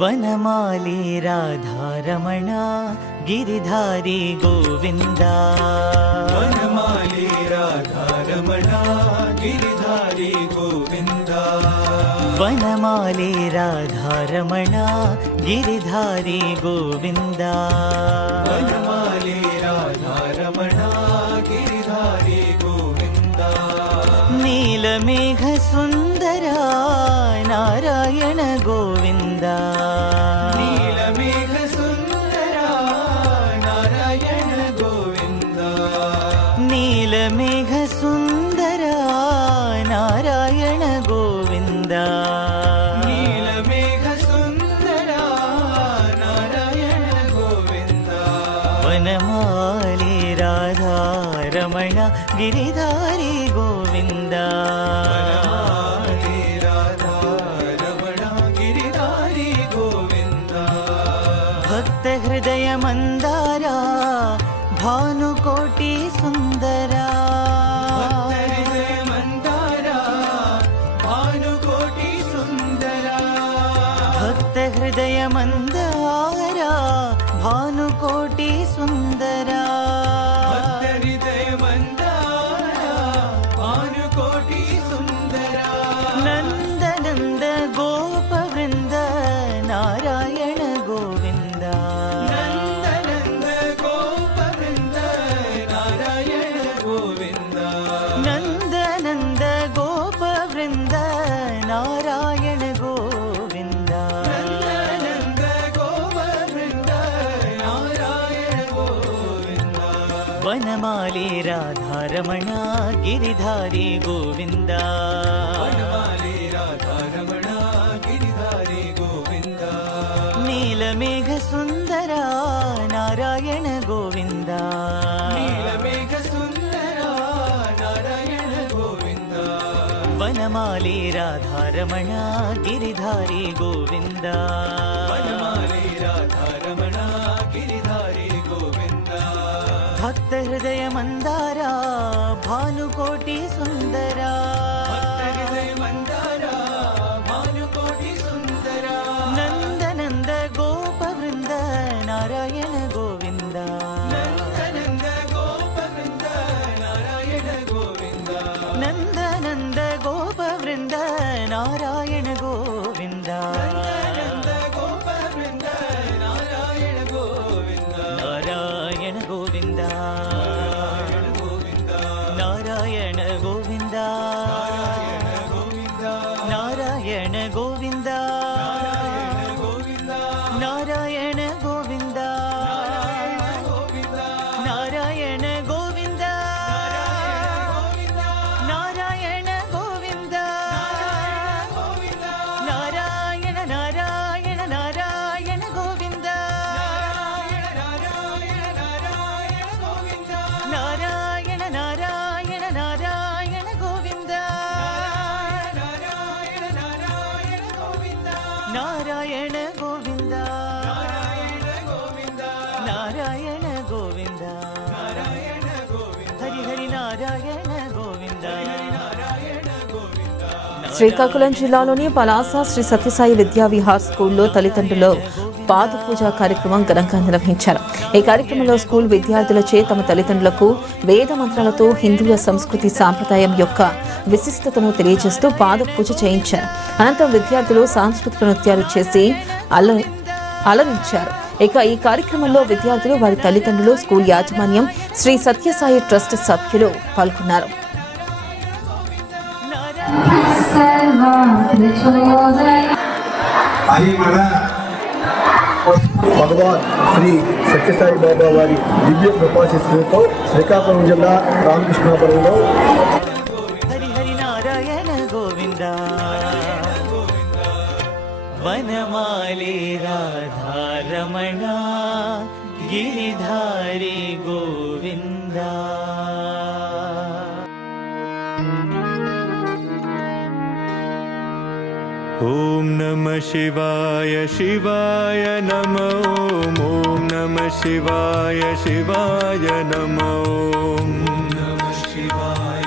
वनमाली राधारमण गिरिधारी गोविंद वनमाली राधारमण गिरिधारी गोविंद वनमाली राधारमण गिरिधारी गोविंद वनमाली राधारमण गिरिधारी गोविंद नीलमेघ सुंदरा नारायण गोविंद नीलमेघ सुंदरा नारायण गोविंद नीलमेघ सुंदरा नारायण गोविंद नीलमेघ सुंदरा नारायण गोविंद वनमाली राधारमण गिरिधारी गोविंद वनमाली राधारमण गिरिधारी गोविंद भक्त हृदय मंदारा भानुकोटि सुंदरा हृदय मंदारा भानुकोटि सुंदरा भक्त हृदय मंदारा भानुकोटि सुंदरा हृदय मंदारा भानुकोटि सुंदरा नंद नंद गोप वृंद नारायण गोविंद नंद नंद गोप वृंद नारायण गोविंद नंद नंद गोप वृंद नारायण गोविंद नंद गोप वृंद नारायण गोविंद वनमाली राधारमण गिरिधारी गोविंद वनमाली राधारमण गिरिधारी गोविंद नीलमेघ सुंदरा नारायण गोविंद नीलमेघ सुंदरा नारायण गोविंद वनमाली राधारमण गिरिधारी गोविंद वनमाली राधारमण गिरिधारी गोविंद भक्त हृदय मंदारा भानुकोटि सुंदरा हृदय मंदारा भानुकोटि सुंदरा नंद नंद गोप वृंद नारायण गोविंद नंद नंद गोप वृंद नारायण गोविंद नंद नंद गोप वृंद नारायण गोविंद नंद गोप वृंद नारायण गोविंद नारायण गोविंद नारायण गोविंद नारायण गोविंद नारायण नारायण गोविंद गोविंद नारायण गोविंद नारायण गोविंद नारायण गोविंद नारायण नारायण नारायण गोविंद नारायण नारायण नारायण गोविंद नारायण गोविंद नारायण गोविंद हरि हरि नारायण गोविंद శ్రీకాకుళం జిల్లాలోని పలాస శ్రీ సత్యసాయి విద్యా విహార్ స్కూల్లో తల్లిదండ్రులు పాద పూజ కార్యక్రమం ఘనంగా నిర్వహించారు. ఈ కార్యక్రమంలో స్కూల్ విద్యార్థులచే తమ తల్లిదండ్రులకు వేద మంత్రాలతో హిందువుల సంస్కృతి సాంప్రదాయం యొక్క విశిష్టతను తెలియజేస్తూ పాద పూజ చేయించారు. అనంతరం విద్యార్థులు సాంస్కృతిక నృత్యాలు చేసి అలరించారు. ఇక ఈ కార్యక్రమంలో విద్యార్థులు, వారి తల్లిదండ్రులు, స్కూల్ యాజమాన్యం, శ్రీ సత్యసాయి ట్రస్ట్ సభ్యులు పాల్గొన్నారు. భగవాన్ శ్రీ సత్యసాయి బాబా వారి దివ్య కృపాశిస్సులతో శ్రీకాకుళం జిల్లా రామకృష్ణాపురంలో హరి హరి నారాయణ గోవింద వనమాలి రాధారమణ గిరిధారి గోవింద ओम नमः शिवाय शिवाय नमो ओम नमः शिवाय शिवाय नमो नमः शिवाय